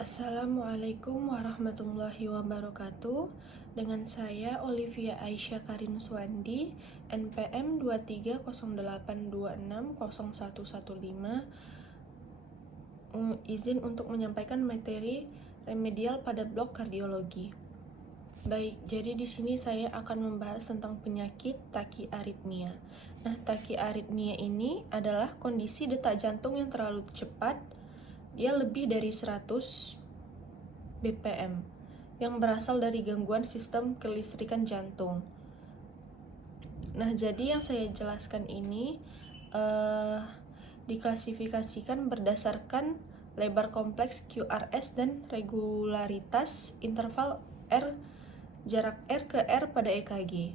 Assalamualaikum warahmatullahi wabarakatuh. Dengan saya Olivia Aisyah Karin Suwandi, NPM 23082601115, izin untuk menyampaikan materi remedial pada blok kardiologi. Baik, jadi di sini saya akan membahas tentang penyakit takiaritmia. Nah, takiaritmia ini adalah kondisi detak jantung yang terlalu cepat, dia lebih dari 100 BPM, yang berasal dari gangguan sistem kelistrikan jantung. Nah, jadi yang saya jelaskan ini diklasifikasikan berdasarkan lebar kompleks QRS dan regularitas interval R, jarak R ke R pada EKG.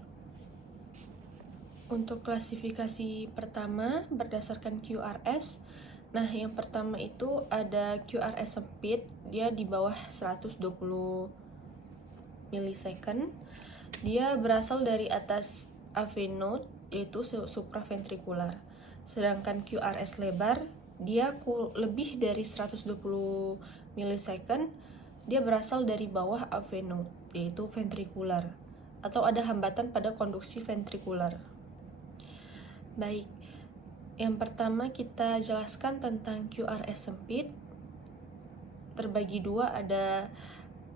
Untuk klasifikasi pertama berdasarkan QRS, nah yang pertama itu ada QRS sempit, dia di bawah 120 milisecond. Dia berasal dari atas AV node, yaitu supraventrikular. Sedangkan QRS lebar, dia lebih dari 120 milisecond, dia berasal dari bawah AV node, yaitu ventrikular, atau ada hambatan pada konduksi ventrikular. Baik, yang pertama kita jelaskan tentang QRS sempit. Terbagi dua, ada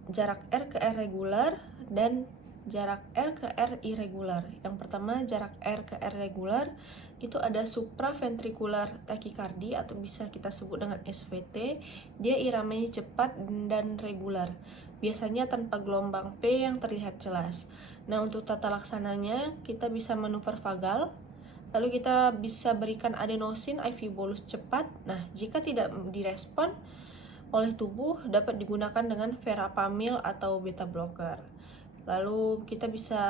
jarak R ke R regular dan jarak R ke R irregular. Yang pertama, jarak R ke R regular itu ada supraventricular tachycardia atau bisa kita sebut dengan SVT. Dia iramanya cepat dan regular, biasanya tanpa gelombang P yang terlihat jelas. Nah, untuk tata laksananya kita bisa manuver vagal, lalu kita bisa berikan adenosin IV bolus cepat. Nah, jika tidak direspon oleh tubuh, dapat digunakan dengan verapamil atau beta blocker. Lalu kita bisa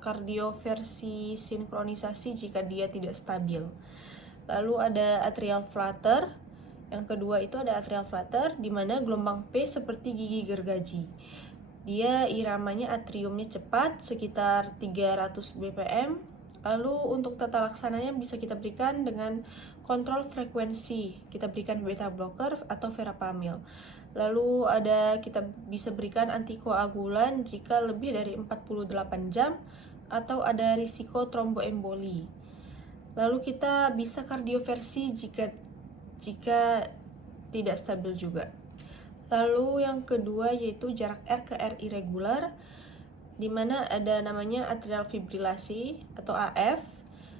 kardioversi sinkronisasi jika dia tidak stabil. Lalu ada atrial flutter. Yang kedua itu ada atrial flutter, di mana gelombang P seperti gigi gergaji. Dia iramanya atriumnya cepat, sekitar 300 BPM. Lalu untuk tata laksananya bisa kita berikan dengan kontrol frekuensi, kita berikan beta blocker atau verapamil. Lalu kita bisa berikan antikoagulan jika lebih dari 48 jam atau ada risiko tromboemboli. Lalu kita bisa kardioversi jika tidak stabil juga. Lalu yang kedua yaitu jarak R ke R irregular, di mana ada namanya atrial fibrilasi atau AF.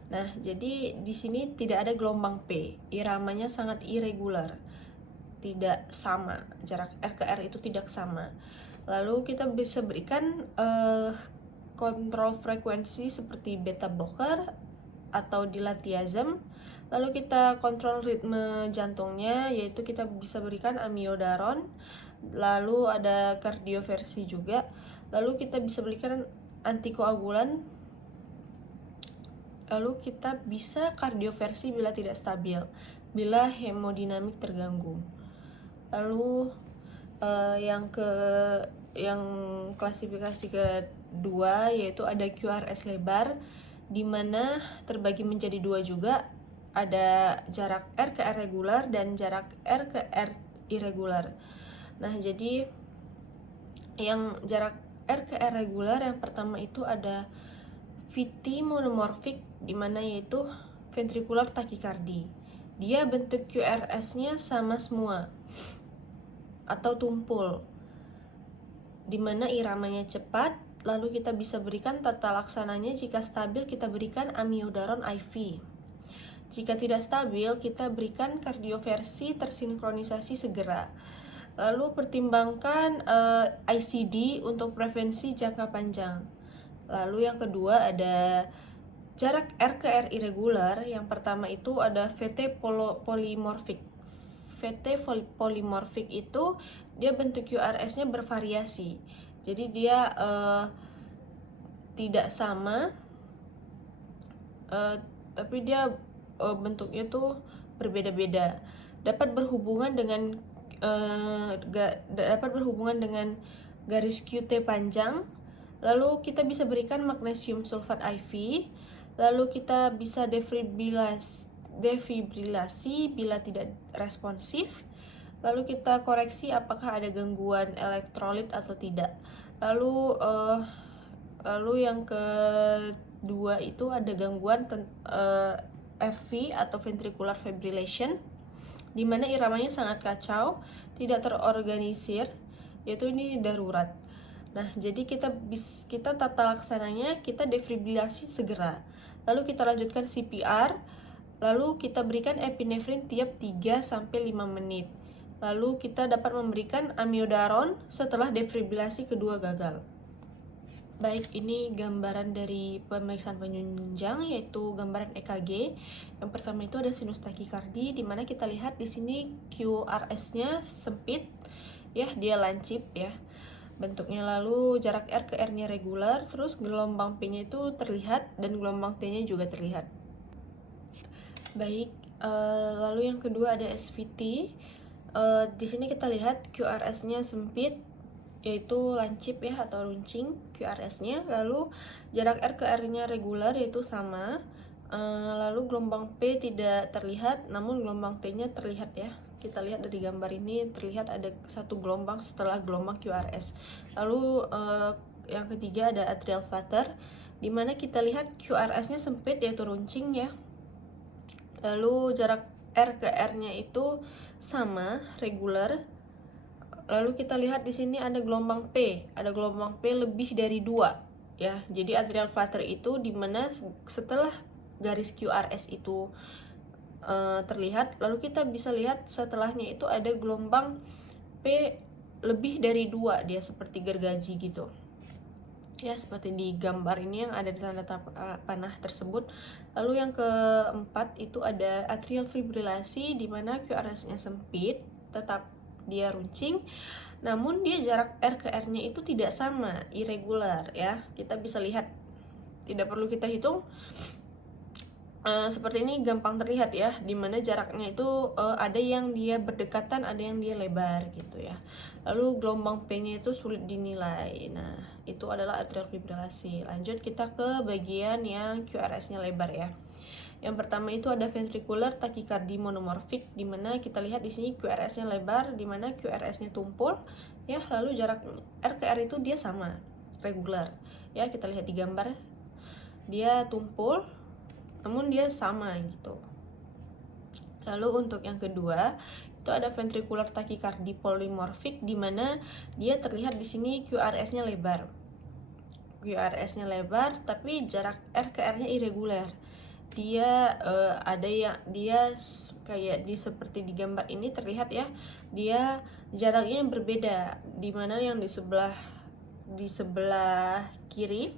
Nah, jadi di sini tidak ada gelombang P, iramanya sangat irregular, tidak sama, jarak R ke R itu tidak sama. Lalu kita bisa berikan kontrol frekuensi seperti beta blocker atau dilatiazem. Lalu kita kontrol ritme jantungnya, yaitu kita bisa berikan amiodaron. Lalu ada kardioversi juga. Lalu kita bisa berikan antikoagulan. Lalu kita bisa kardioversi bila tidak stabil, bila hemodinamik terganggu. Lalu yang klasifikasi kedua yaitu ada QRS lebar, di mana terbagi menjadi dua juga, ada jarak R ke R regular dan jarak R ke R irregular. Nah, jadi yang jarak R ke R regular yang pertama itu ada VT monomorfik, di mana yaitu ventricular tachycardia. Dia bentuk QRS-nya sama semua atau tumpul, di mana iramanya cepat. Lalu kita bisa berikan tata laksananya, jika stabil kita berikan amiodaron IV. Jika tidak stabil kita berikan kardioversi tersinkronisasi segera. Lalu pertimbangkan ICD untuk prevensi jangka panjang. Lalu yang kedua ada jarak R ke R irregular. Yang pertama itu ada VT polymorphic. VT polymorphic itu dia bentuk QRS-nya bervariasi. Jadi dia tidak sama, tapi dia bentuknya tuh berbeda-beda. Dapat berhubungan dengan garis QT panjang. Lalu kita bisa berikan magnesium sulfat IV. Lalu kita bisa defibrilasi bila tidak responsif. Lalu kita koreksi apakah ada gangguan elektrolit atau tidak. Lalu yang kedua itu ada gangguan FV atau ventricular fibrillation, di mana iramanya sangat kacau, tidak terorganisir, yaitu ini darurat. Nah, jadi kita tata laksananya, kita defibrilasi segera. Lalu kita lanjutkan CPR, lalu kita berikan epinefrin tiap 3-5 menit. Lalu kita dapat memberikan amiodaron setelah defibrilasi kedua gagal. Baik, ini gambaran dari pemeriksaan penunjang, yaitu gambaran EKG. Yang pertama itu ada sinus takikardi, di mana kita lihat di sini QRS-nya sempit, ya, dia lancip ya bentuknya. Lalu jarak R ke R-nya regular, terus gelombang P-nya itu terlihat dan gelombang T-nya juga terlihat. Baik, lalu yang kedua ada SVT. Di sini kita lihat QRS-nya sempit, yaitu lancip ya atau runcing QRS-nya. Lalu jarak R ke R-nya regular, yaitu sama. Lalu gelombang P tidak terlihat, namun gelombang T-nya terlihat ya. Kita lihat dari gambar ini terlihat ada satu gelombang setelah gelombang QRS. Lalu yang ketiga ada atrial flutter, di mana kita lihat QRS-nya sempit yaitu runcing ya. Lalu jarak R ke R-nya itu sama, regular. Lalu kita lihat di sini ada gelombang P lebih dari 2 ya. Jadi atrial flutter itu dimana setelah garis QRS itu terlihat, lalu kita bisa lihat setelahnya itu ada gelombang P lebih dari 2, dia seperti gergaji gitu ya, seperti di gambar ini yang ada di tanda panah tersebut. Lalu yang keempat itu ada atrial fibrilasi, di mana QRS-nya sempit, tetap dia runcing, namun dia jarak R ke R-nya itu tidak sama, irregular ya. Kita bisa lihat, tidak perlu kita hitung, seperti ini gampang terlihat ya, dimana jaraknya itu ada yang dia berdekatan, ada yang dia lebar gitu ya. Lalu gelombang P-nya itu sulit dinilai. Nah, itu adalah atrial fibrilasi. Lanjut kita ke bagian yang QRS-nya lebar ya. Yang pertama itu ada ventricular tachycardia monomorphic, di mana kita lihat di sini QRS-nya lebar, di mana QRS-nya tumpul ya. Lalu jarak R ke R itu dia sama, regular ya. Kita lihat di gambar, dia tumpul namun dia sama gitu. Lalu untuk yang kedua itu ada ventricular tachycardia polymorphic, di mana dia terlihat di sini QRS-nya lebar. QRS-nya lebar tapi jarak R ke R-nya irregular. Dia ada yang dia kayak seperti di gambar ini terlihat ya, dia jaraknya yang berbeda, dimana yang di sebelah kiri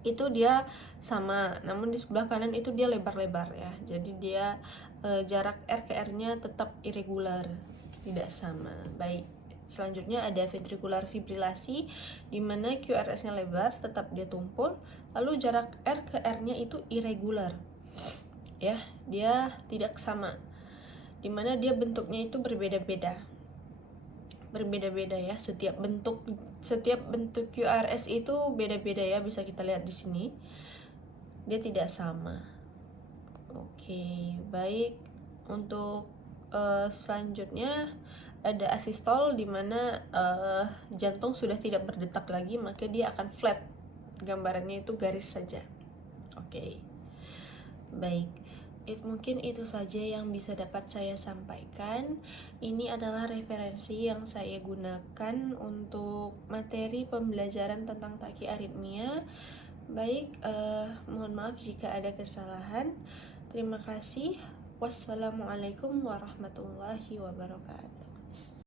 itu dia sama, namun di sebelah kanan itu dia lebar-lebar ya. Jadi dia jarak R ke R-nya tetap irregular, tidak sama. Baik, selanjutnya ada ventricular fibrilasi, di mana QRS-nya lebar, tetap dia tumpul. Lalu jarak R ke R-nya itu irregular ya, dia tidak sama, dimana dia bentuknya itu berbeda-beda ya. Setiap bentuk QRS itu beda-beda ya, bisa kita lihat di sini, dia tidak sama. Oke, baik. Untuk selanjutnya ada asistol, di mana jantung sudah tidak berdetak lagi, maka dia akan flat. Gambarannya itu garis saja. Oke. Baik. Mungkin itu saja yang bisa dapat saya sampaikan. Ini adalah referensi yang saya gunakan untuk materi pembelajaran tentang tachyarrhythmia. Baik, mohon maaf jika ada kesalahan. Terima kasih. Wassalamualaikum warahmatullahi wabarakatuh.